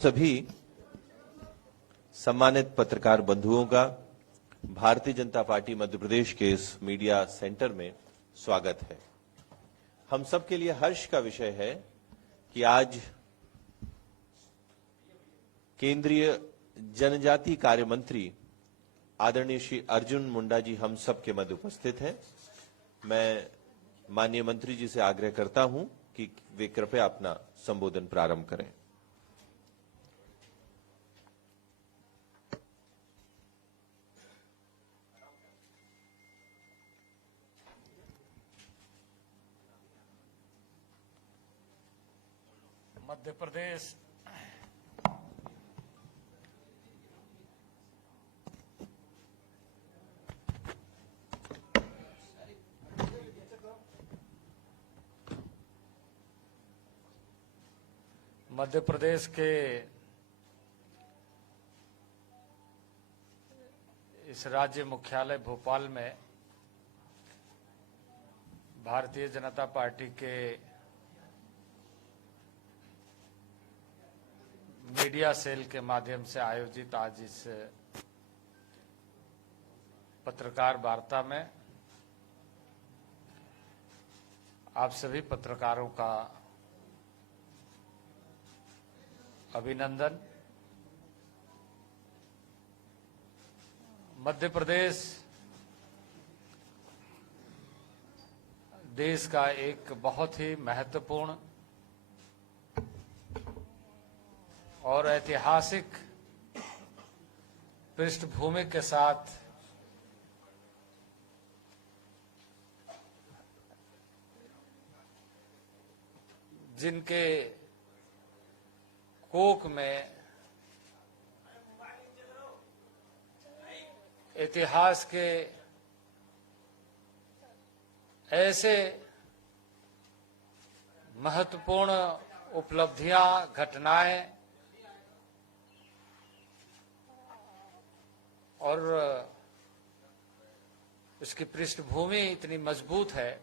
सभी सम्मानित पत्रकार बंधुओं का भारतीय जनता पार्टी मध्य प्रदेश के इस मीडिया सेंटर में स्वागत है। हम सब के लिए हर्ष का विषय है कि आज केंद्रीय जनजाति कार्य मंत्री आदरणीय श्री अर्जुन मुंडा जी हम सब के मध्य उपस्थित हैं। मैं माननीय मंत्री जी से आग्रह करता हूं कि वे कृपया अपना संबोधन प्रारंभ करें। मध्य प्रदेश के इस राज्य मुख्यालय भोपाल में भारतीय जनता पार्टी के मीडिया सेल के माध्यम से आयोजित आज इस पत्रकार वार्ता में आप सभी पत्रकारों का अभिनंदन। मध्य प्रदेश देश का एक बहुत ही महत्वपूर्ण और ऐतिहासिक पृष्ठभूमि के साथ जिनके कोख में इतिहास के ऐसे महत्वपूर्ण उपलब्धियां, घटनाएं और इसकी पृष्ठभूमि इतनी मजबूत है,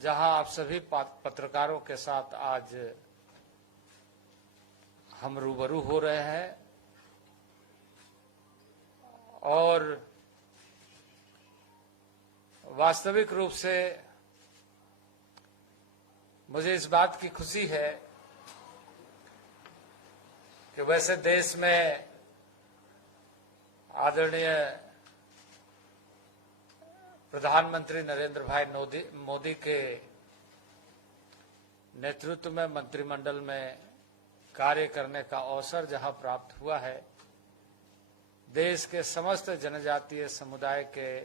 जहां आप सभी पत्रकारों के साथ आज हम रूबरू हो रहे हैं और वास्तविक रूप से मुझे इस बात की खुशी है कि वैसे देश में आदरणीय प्रधानमंत्री नरेंद्र भाई मोदी के नेतृत्व में मंत्रिमंडल में कार्य करने का अवसर जहां प्राप्त हुआ है, देश के समस्त जनजातीय समुदाय के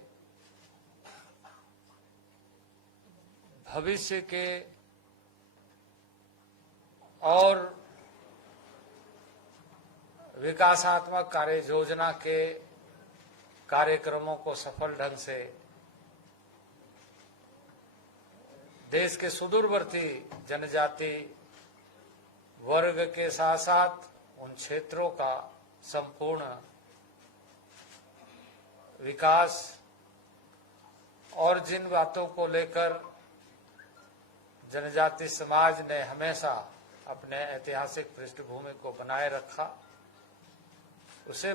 भविष्य के और विकासात्मक कार्य योजना के कार्यक्रमों को सफल ढंग से देश के सुदूरवर्ती जनजाति वर्ग के साथ साथ उन क्षेत्रों का संपूर्ण विकास और जिन बातों को लेकर जनजाति समाज ने हमेशा अपने ऐतिहासिक पृष्ठभूमि को बनाए रखा, उसे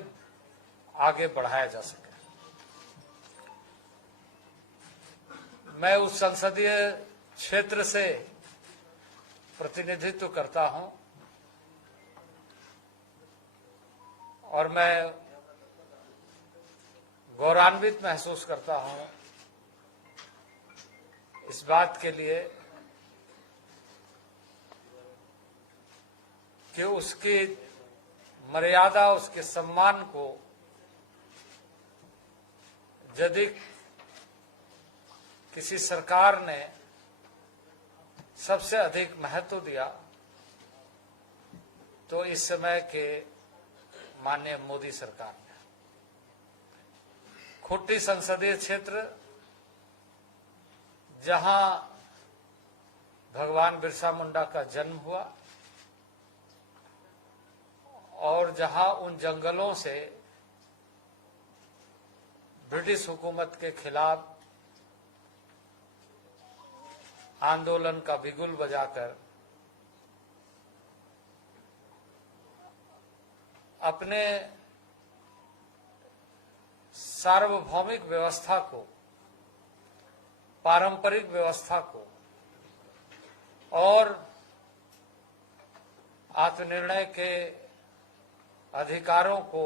आगे बढ़ाया जा सके। मैं उस संसदीय क्षेत्र से प्रतिनिधित्व करता हूं और मैं गौरवान्वित महसूस करता हूं इस बात के लिए कि उसकी मर्यादा, उसके सम्मान को यदि किसी सरकार ने सबसे अधिक महत्व दिया तो इस समय के माननीय मोदी सरकार ने। खुट्टी संसदीय क्षेत्र, जहां भगवान बिरसा मुंडा का जन्म हुआ और जहां उन जंगलों से ब्रिटिश हुकूमत के खिलाफ आंदोलन का बिगुल बजाकर अपने सार्वभौमिक व्यवस्था को, पारंपरिक व्यवस्था को और आत्मनिर्णय के अधिकारों को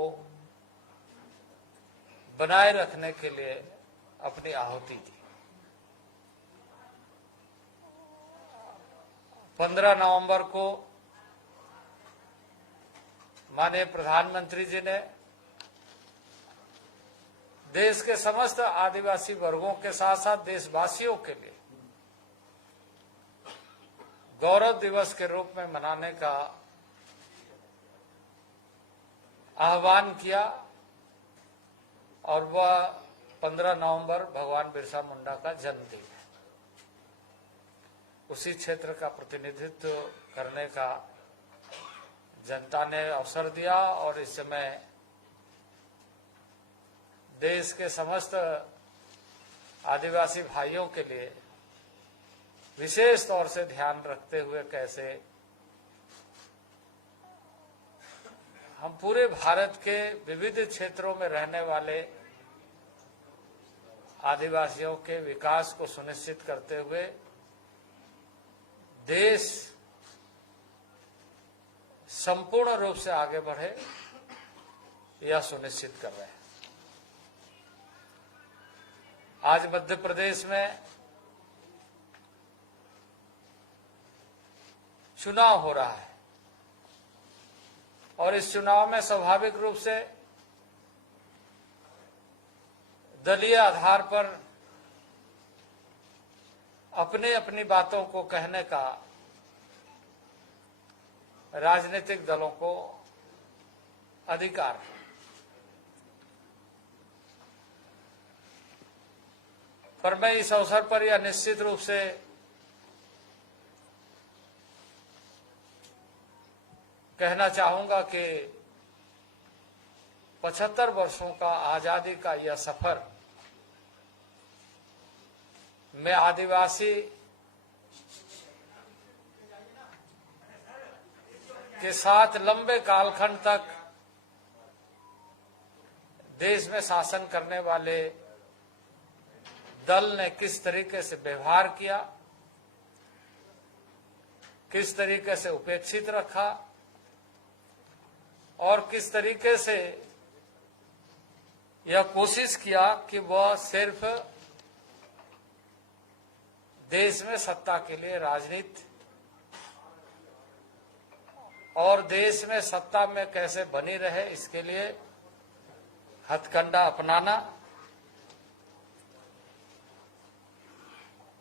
बनाए रखने के लिए अपनी आहुति दी। 15 नवंबर को माननीय प्रधानमंत्री जी ने देश के समस्त आदिवासी वर्गों के साथ साथ देशवासियों के लिए गौरव दिवस के रूप में मनाने का आह्वान किया और वह 15 नवंबर भगवान बिरसा मुंडा का जन्मदिन है। उसी क्षेत्र का प्रतिनिधित्व करने का जनता ने अवसर दिया और इस समय देश के समस्त आदिवासी भाइयों के लिए विशेष तौर से ध्यान रखते हुए कैसे हम पूरे भारत के विविध क्षेत्रों में रहने वाले आदिवासियों के विकास को सुनिश्चित करते हुए देश संपूर्ण रूप से आगे बढ़े, यह सुनिश्चित कर रहे हैं। आज मध्य प्रदेश में चुनाव हो रहा है और इस चुनाव में स्वाभाविक रूप से दलीय आधार पर अपनी अपनी बातों को कहने का राजनीतिक दलों को अधिकार है। पर मैं इस अवसर पर यह निश्चित रूप से कहना चाहूंगा कि 75 वर्षों का आजादी का यह सफर में आदिवासी के साथ लंबे कालखंड तक देश में शासन करने वाले दल ने किस तरीके से व्यवहार किया, किस तरीके से उपेक्षित रखा और किस तरीके से यह कोशिश किया कि वह सिर्फ देश में सत्ता के लिए राजनीति और देश में सत्ता में कैसे बनी रहे इसके लिए हथकंडा अपनाना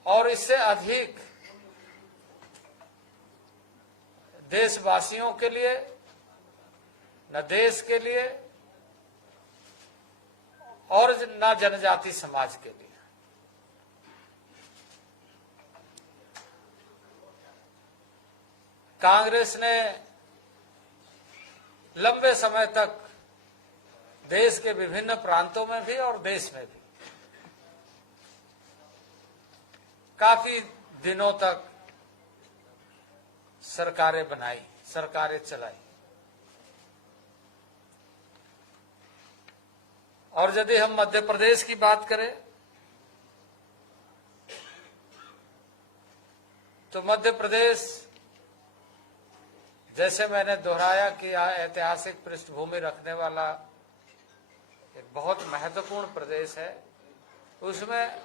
और इससे अधिक देशवासियों के लिए, न देश के लिए और न जनजाति समाज के लिए। कांग्रेस ने लंबे समय तक देश के विभिन्न प्रांतों में भी और देश में भी काफी दिनों तक सरकारें बनाई, सरकारें चलाई और यदि हम मध्य प्रदेश की बात करें तो मध्य प्रदेश, जैसे मैंने दोहराया कि यह ऐतिहासिक पृष्ठभूमि रखने वाला एक बहुत महत्वपूर्ण प्रदेश है, उसमें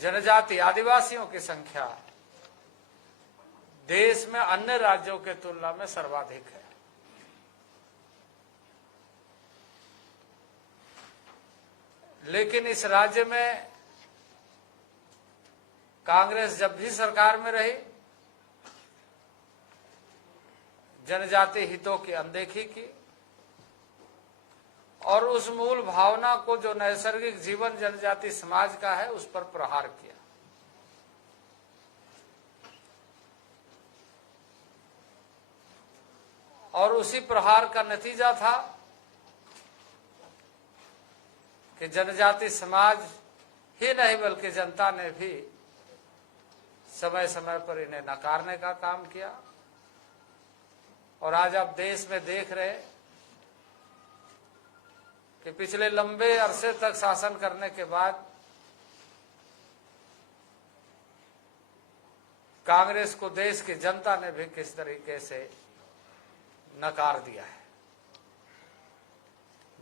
जनजाति आदिवासियों की संख्या देश में अन्य राज्यों के तुलना में सर्वाधिक है। लेकिन इस राज्य में कांग्रेस जब भी सरकार में रही, जनजाति हितों की अनदेखी की और उस मूल भावना को जो नैसर्गिक जीवन जनजाति समाज का है उस पर प्रहार किया। और उसी प्रहार का नतीजा था कि जनजाति समाज ही नहीं बल्कि जनता ने भी समय समय पर इन्हें नकारने का काम किया और आज आप देश में देख रहे कि पिछले लंबे अरसे तक शासन करने के बाद कांग्रेस को देश की जनता ने भी किस तरीके से नकार दिया है।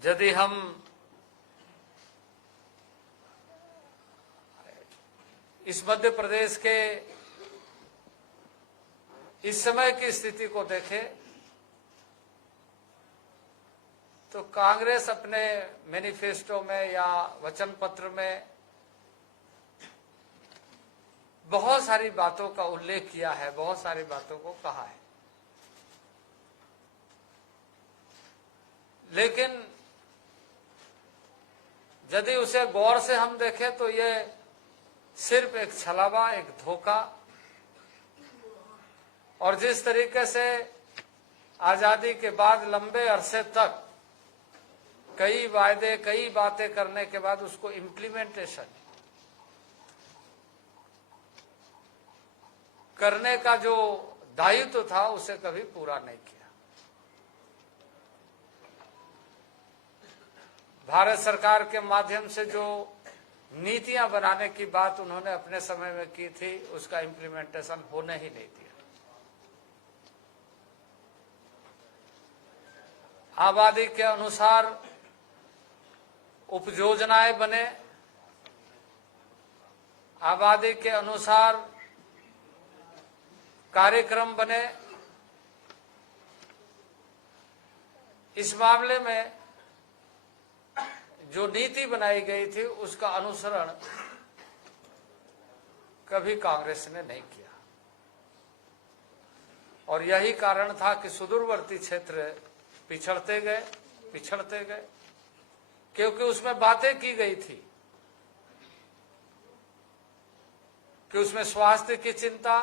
यदि हम इस मध्य प्रदेश के इस समय की स्थिति को देखें तो कांग्रेस अपने मैनिफेस्टो में या वचन पत्र में बहुत सारी बातों का उल्लेख किया है, बहुत सारी बातों को कहा है, लेकिन यदि उसे गौर से हम देखें तो ये सिर्फ एक छलावा, एक धोखा, और जिस तरीके से आजादी के बाद लंबे अरसे तक कई वायदे, कई बातें करने के बाद उसको इम्प्लीमेंटेशन करने का जो दायित्व था उसे कभी पूरा नहीं किया। भारत सरकार के माध्यम से जो नीतियां बनाने की बात उन्होंने अपने समय में की थी उसका इम्प्लीमेंटेशन होने ही नहीं दिया। आबादी के अनुसार उपयोजनाएं बने, आबादी के अनुसार कार्यक्रम बने। इस मामले में जो नीति बनाई गई थी उसका अनुसरण कभी कांग्रेस ने नहीं किया, और यही कारण था कि सुदूरवर्ती क्षेत्र पिछड़ते गए, क्योंकि उसमें बातें की गई थी कि उसमें स्वास्थ्य की चिंता,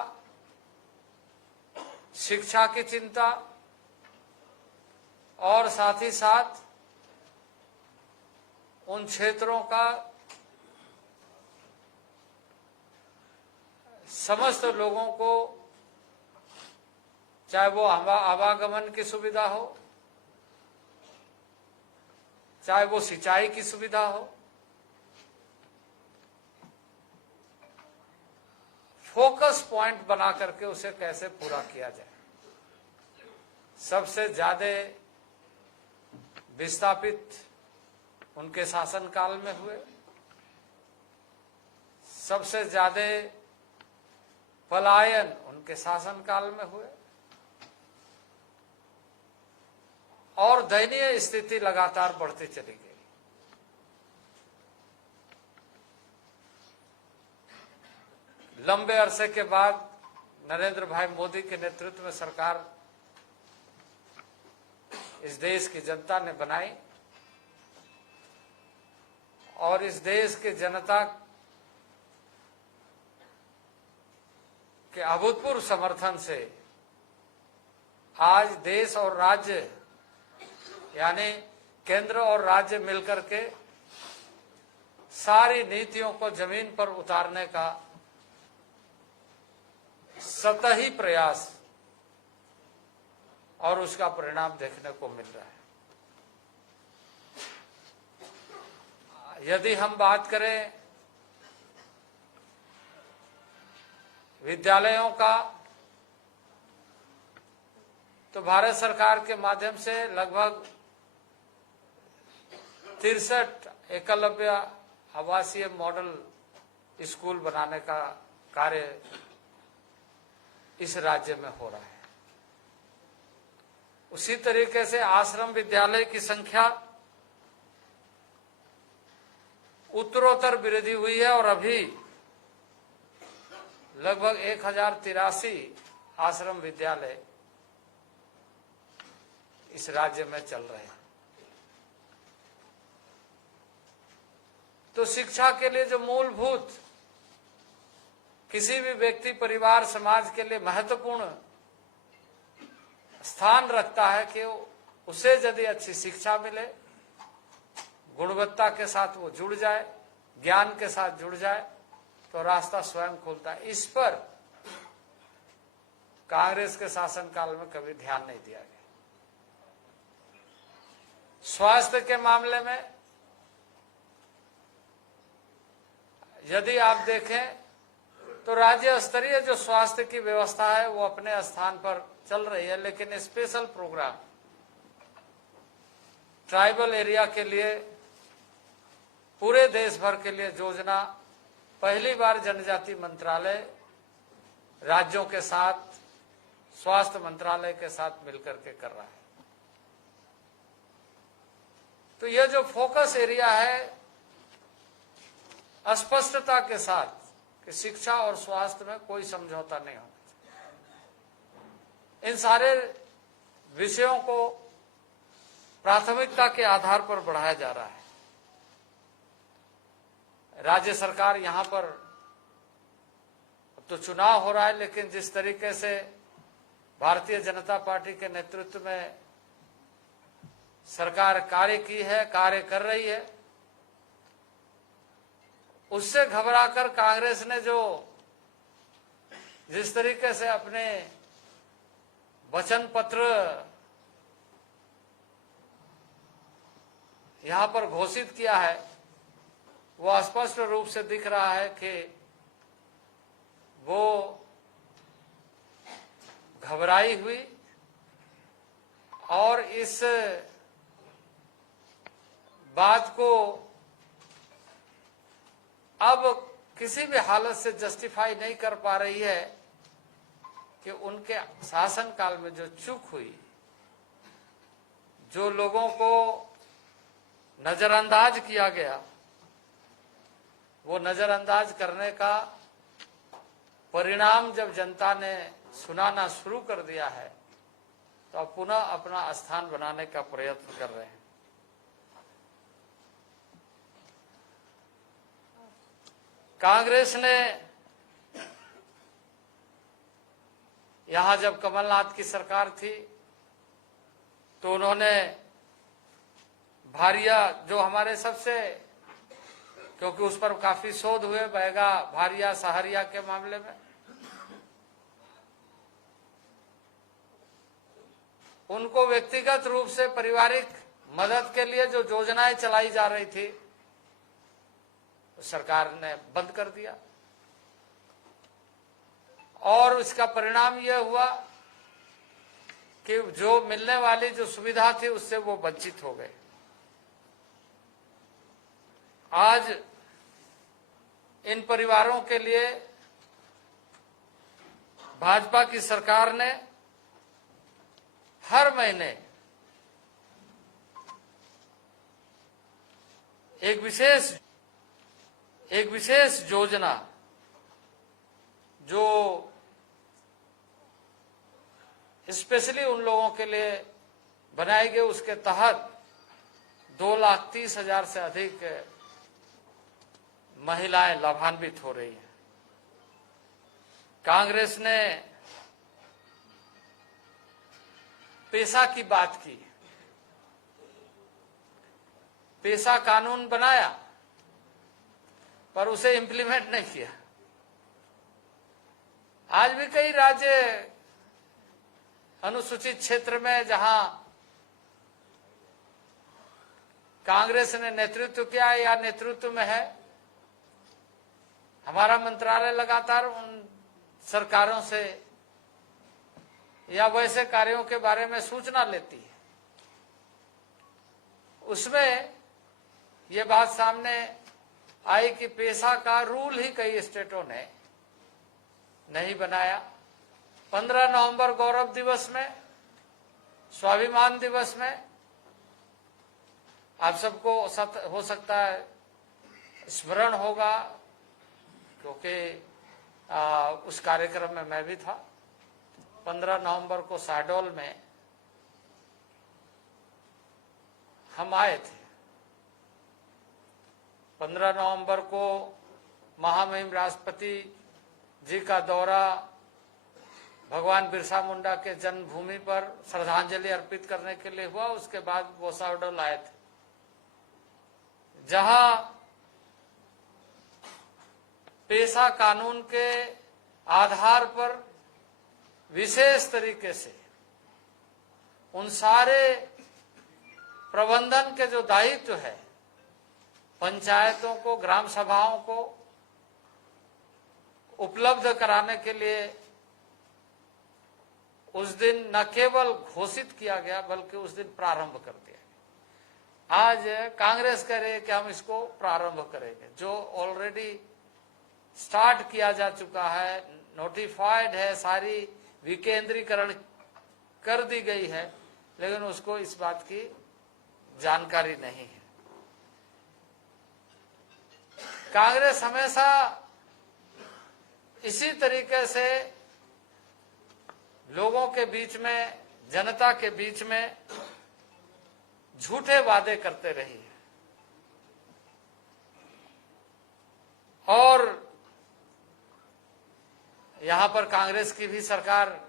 शिक्षा की चिंता और साथ ही साथ उन क्षेत्रों का समस्त लोगों को, चाहे वो आवागमन की सुविधा हो, चाहे वो सिंचाई की सुविधा हो, फोकस पॉइंट बना करके उसे कैसे पूरा किया जाए। सबसे ज्यादा विस्थापित उनके शासनकाल में हुए, सबसे ज्यादा पलायन उनके शासनकाल में हुए, और दयनीय स्थिति लगातार बढ़ती चली गई। लंबे अरसे के बाद नरेंद्र भाई मोदी के नेतृत्व में सरकार इस देश की जनता ने बनाई, और इस देश के जनता के अभूतपूर्व समर्थन से आज देश और राज्य, यानी केंद्र और राज्य मिलकर के सारी नीतियों को जमीन पर उतारने का सतही प्रयास और उसका परिणाम देखने को मिल रहा है। यदि हम बात करें विद्यालयों का, तो भारत सरकार के माध्यम से लगभग 63 एकलव्य आवासीय मॉडल स्कूल बनाने का कार्य इस राज्य में हो रहा है। उसी तरीके से आश्रम विद्यालय की संख्या उत्तरोत्तर वृद्धि हुई है, और अभी लगभग 1083 आश्रम विद्यालय इस राज्य में चल रहे हैं। तो शिक्षा के लिए जो मूलभूत किसी भी व्यक्ति, परिवार, समाज के लिए महत्वपूर्ण स्थान रखता है कि उसे यदि अच्छी शिक्षा मिले, गुणवत्ता के साथ वो जुड़ जाए, ज्ञान के साथ जुड़ जाए, तो रास्ता स्वयं खुलता है। इस पर कांग्रेस के शासनकाल में कभी ध्यान नहीं दिया गया। स्वास्थ्य के मामले में यदि आप देखें तो राज्य स्तरीय जो स्वास्थ्य की व्यवस्था है वो अपने स्थान पर चल रही है, लेकिन स्पेशल प्रोग्राम ट्राइबल एरिया के लिए, पूरे देश भर के लिए योजना पहली बार जनजाति मंत्रालय राज्यों के साथ, स्वास्थ्य मंत्रालय के साथ मिलकर के कर रहा है। तो यह जो फोकस एरिया है, स्पष्टता के साथ कि शिक्षा और स्वास्थ्य में कोई समझौता नहीं होना चाहिए, इन सारे विषयों को प्राथमिकता के आधार पर बढ़ाया जा रहा है। राज्य सरकार यहां पर तो चुनाव हो रहा है, लेकिन जिस तरीके से भारतीय जनता पार्टी के नेतृत्व में सरकार कार्य की है, कार्य कर रही है, उससे घबराकर कांग्रेस ने जो जिस तरीके से अपने वचन पत्र यहां पर घोषित किया है, वो स्पष्ट रूप से दिख रहा है कि वो घबराई हुई और इस बात को अब किसी भी हालत से जस्टिफाई नहीं कर पा रही है कि उनके शासनकाल में जो चूक हुई, जो लोगों को नजरअंदाज किया गया, वो नजरअंदाज करने का परिणाम जब जनता ने सुनाना शुरू कर दिया है, तो अब पुनः अपना स्थान बनाने का प्रयत्न कर रहे हैं। कांग्रेस ने यहां जब कमलनाथ की सरकार थी तो उन्होंने भारिया, जो हमारे सबसे, क्योंकि उस पर काफी शोध हुए बैगा भारिया सहारिया के मामले में, उनको व्यक्तिगत रूप से पारिवारिक मदद के लिए जो योजनाएं चलाई जा रही थी सरकार ने बंद कर दिया, और इसका परिणाम यह हुआ कि जो मिलने वाली जो सुविधा थी उससे वो वंचित हो गए। आज इन परिवारों के लिए भाजपा की सरकार ने हर महीने एक विशेष योजना जो स्पेशली उन लोगों के लिए बनाई गई, उसके तहत 2,30,000 से अधिक महिलाएं लाभान्वित हो रही हैं। कांग्रेस ने पेशा की बात की, पेशा कानून बनाया पर उसे इंप्लीमेंट नहीं किया। आज भी कई राज्य अनुसूचित क्षेत्र में जहां कांग्रेस ने नेतृत्व किया या नेतृत्व में है, हमारा मंत्रालय लगातार उन सरकारों से या वैसे कार्यों के बारे में सूचना लेती है। उसमें ये बात सामने आई कि पेशा का रूल ही कई स्टेटों ने नहीं बनाया। 15 नवंबर गौरव दिवस में, स्वाभिमान दिवस में आप सबको हो सकता है स्मरण होगा, क्योंकि उस कार्यक्रम में मैं भी था। 15 नवंबर को शहडोल में हम आए थे। 15 नवंबर को महामहिम राष्ट्रपति जी का दौरा भगवान बिरसा मुंडा के जन्मभूमि पर श्रद्धांजलि अर्पित करने के लिए हुआ। उसके बाद वो शहडोल आए थे, जहां पेशा कानून के आधार पर विशेष तरीके से उन सारे प्रबंधन के जो दायित्व है पंचायतों को, ग्राम सभाओं को उपलब्ध कराने के लिए उस दिन न केवल घोषित किया गया बल्कि उस दिन प्रारंभ कर दिया गया। आज कांग्रेस कह रही है कि हम इसको प्रारंभ करेंगे, जो ऑलरेडी स्टार्ट किया जा चुका है, नोटिफाइड है, सारी विकेंद्रीकरण कर दी गई है, लेकिन उसको इस बात की जानकारी नहीं है। कांग्रेस हमेशा इसी तरीके से लोगों के बीच में, जनता के बीच में झूठे वादे करते रही है और यहां पर कांग्रेस की भी सरकार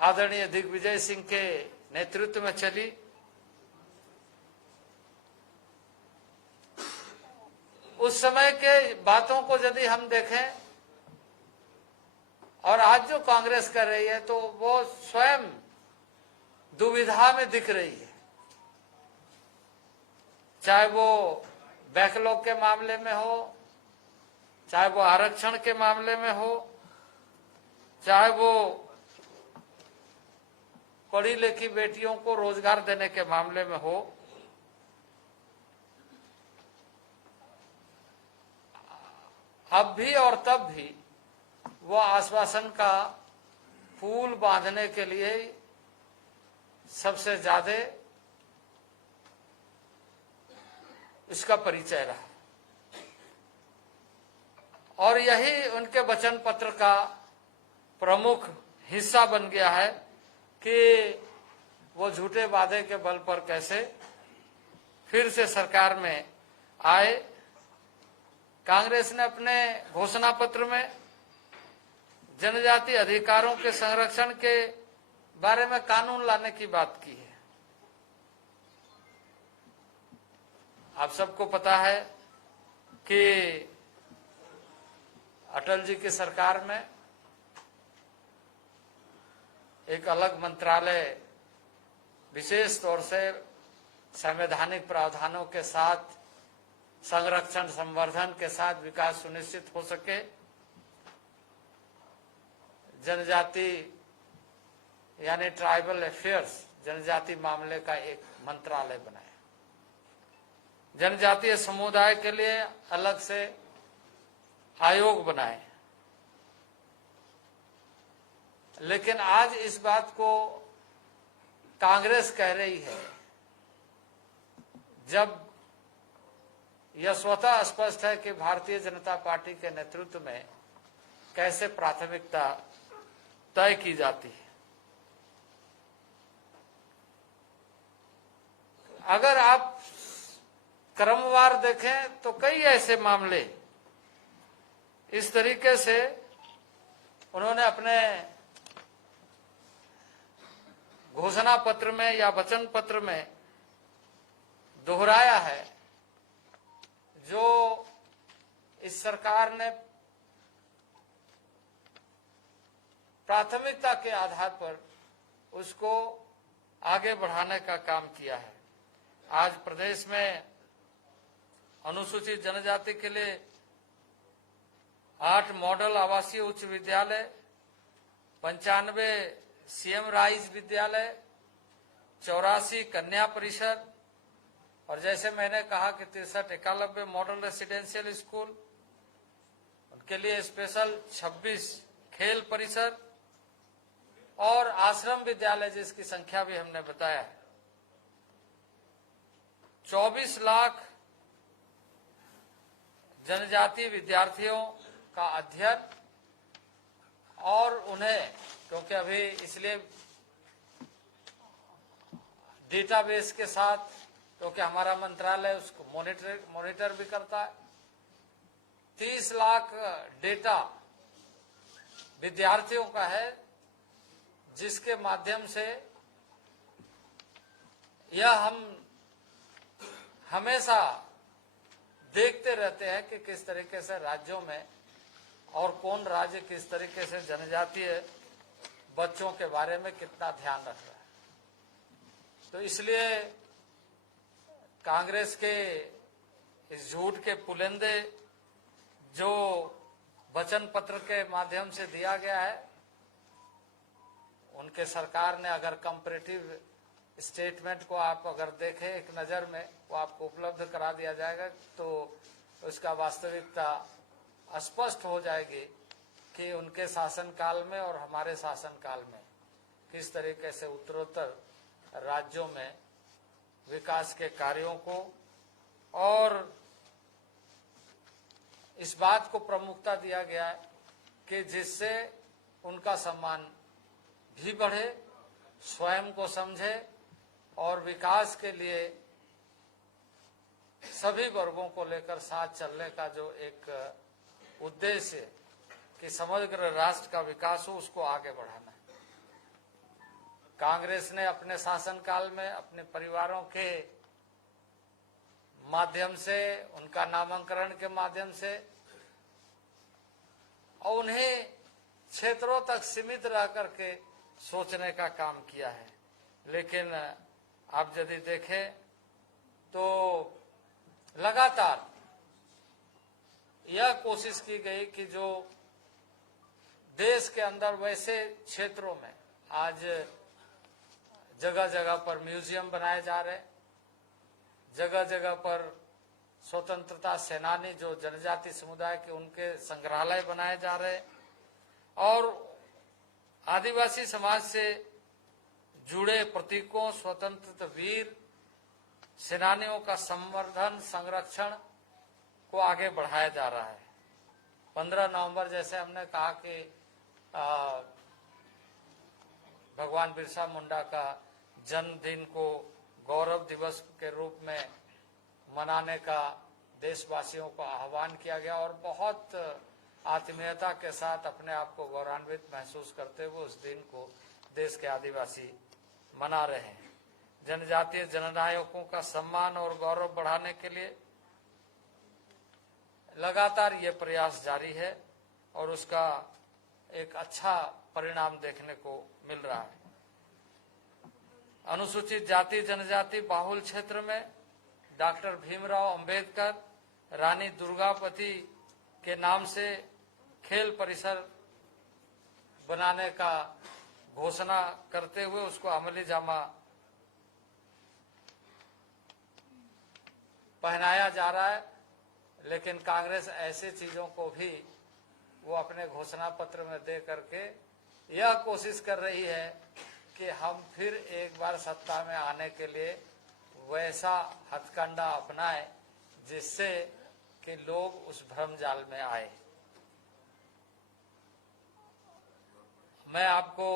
आदरणीय दिग्विजय सिंह के नेतृत्व में चली। उस समय के बातों को यदि हम देखें और आज जो कांग्रेस कर रही है तो वो स्वयं दुविधा में दिख रही है, चाहे वो बैकलॉग के मामले में हो, चाहे वो आरक्षण के मामले में हो, चाहे वो पढ़ी लिखी बेटियों को रोजगार देने के मामले में हो। अब भी और तब भी वो आश्वासन का पुल बांधने के लिए सबसे ज्यादा इसका परिचय रहा और यही उनके वचन पत्र का प्रमुख हिस्सा बन गया है कि वो झूठे वादे के बल पर कैसे फिर से सरकार में आए। कांग्रेस ने अपने घोषणा पत्र में जनजाति अधिकारों के संरक्षण के बारे में कानून लाने की बात की है। आप सबको पता है कि अटल जी की सरकार में एक अलग मंत्रालय विशेष तौर से संवैधानिक प्रावधानों के साथ संरक्षण संवर्धन के साथ विकास सुनिश्चित हो सके, जनजाति यानी ट्राइबल अफेयर्स, जनजाति मामले का एक मंत्रालय बनाया, जनजातीय समुदाय के लिए अलग से आयोग बनाए। लेकिन आज इस बात को कांग्रेस कह रही है, जब यह स्वतः स्पष्ट है कि भारतीय जनता पार्टी के नेतृत्व में कैसे प्राथमिकता तय की जाती है। अगर आप क्रमवार देखें तो कई ऐसे मामले इस तरीके से उन्होंने अपने घोषणा पत्र में या वचन पत्र में दोहराया है, जो इस सरकार ने प्राथमिकता के आधार पर उसको आगे बढ़ाने का काम किया है। आज प्रदेश में अनुसूचित जनजाति के लिए 8 मॉडल आवासीय उच्च विद्यालय, 95 सीएम राइज विद्यालय, 84 कन्या परिसर और जैसे मैंने कहा कि 63 एकलव्य मॉडल रेसिडेंशियल स्कूल, उनके लिए स्पेशल 26 खेल परिसर और आश्रम विद्यालय जिसकी संख्या भी हमने बताया है। 24 लाख जनजातीय विद्यार्थियों का अध्ययन और उन्हें, क्योंकि अभी इसलिए डेटाबेस के साथ, क्योंकि हमारा मंत्रालय उसको मॉनिटर भी करता है, 30 लाख डेटा विद्यार्थियों का है, जिसके माध्यम से यह हम हमेशा देखते रहते हैं कि किस तरीके से राज्यों में और कौन राज्य किस तरीके से जनजातीय बच्चों के बारे में कितना ध्यान रख रहा है। तो इसलिए कांग्रेस के इस झूठ के पुलिंदे जो वचन पत्र के माध्यम से दिया गया है, उनके सरकार ने अगर कंपैरेटिव स्टेटमेंट को आप अगर देखें एक नज़र में, वो आपको उपलब्ध करा दिया जाएगा, तो उसका वास्तविकता स्पष्ट हो जाएगी कि उनके शासनकाल में और हमारे शासनकाल में किस तरीके से उत्तरोत्तर राज्यों में विकास के कार्यों को और इस बात को प्रमुखता दिया गया है कि जिससे उनका सम्मान भी बढ़े, स्वयं को समझे और विकास के लिए सभी वर्गों को लेकर साथ चलने का जो एक उद्देश्य है कि समग्र राष्ट्र का विकास हो, उसको आगे बढ़ाना है। कांग्रेस ने अपने शासनकाल में अपने परिवारों के माध्यम से, उनका नामांकन के माध्यम से और उन्हें क्षेत्रों तक सीमित रह करके सोचने का काम किया है। लेकिन आप यदि देखें तो लगातार यह कोशिश की गई कि जो देश के अंदर वैसे क्षेत्रों में आज जगह जगह पर म्यूजियम बनाए जा रहे, जगह जगह पर स्वतंत्रता सेनानी जो जनजाति समुदाय के उनके संग्रहालय बनाए जा रहे और आदिवासी समाज से जुड़े प्रतीकों, स्वतंत्रता वीर सेनानियों का संवर्धन, संरक्षण को आगे बढ़ाया जा रहा है। 15 नवंबर जैसे हमने कहा कि भगवान बिरसा मुंडा का जन्मदिन को गौरव दिवस के रूप में मनाने का देशवासियों को आह्वान किया गया और बहुत आत्मीयता के साथ अपने आप को गौरवान्वित महसूस करते हुए उस दिन को देश के आदिवासी मना रहे हैं। जनजातीय जननायकों का सम्मान और गौरव बढ़ाने के लिए लगातार ये प्रयास जारी है और उसका एक अच्छा परिणाम देखने को मिल रहा है। अनुसूचित जाति जनजाति बाहुल क्षेत्र में डॉक्टर भीमराव अंबेडकर रानी दुर्गावती के नाम से खेल परिसर बनाने का घोषणा करते हुए उसको अमली जामा पहनाया जा रहा है। लेकिन कांग्रेस ऐसी चीजों को भी वो अपने घोषणा पत्र में दे करके यह कोशिश कर रही है कि हम फिर एक बार सत्ता में आने के लिए वैसा हथकंडा अपनाए जिससे कि लोग उस भ्रम जाल में आए। मैं आपको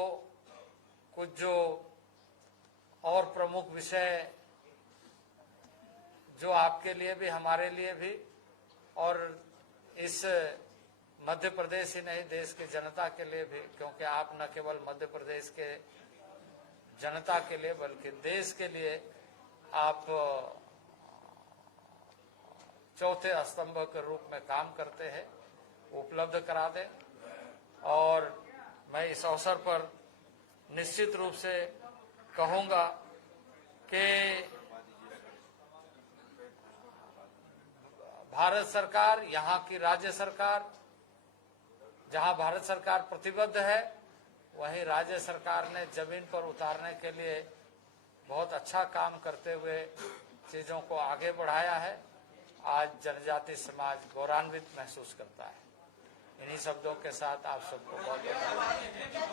कुछ जो और प्रमुख विषय जो आपके लिए भी हमारे लिए भी और इस मध्य प्रदेश ही नहीं देश की जनता के लिए भी, क्योंकि आप न केवल मध्य प्रदेश के जनता के लिए बल्कि देश के लिए आप चौथे स्तंभ के रूप में काम करते हैं, उपलब्ध करा दें। और मैं इस अवसर पर निश्चित रूप से कहूंगा कि भारत सरकार, यहाँ की राज्य सरकार, जहाँ भारत सरकार प्रतिबद्ध है वहीं राज्य सरकार ने जमीन पर उतारने के लिए बहुत अच्छा काम करते हुए चीजों को आगे बढ़ाया है। आज जनजाति समाज गौरवान्वित महसूस करता है। इन्हीं शब्दों के साथ आप सबको बहुत बहुत धन्यवाद।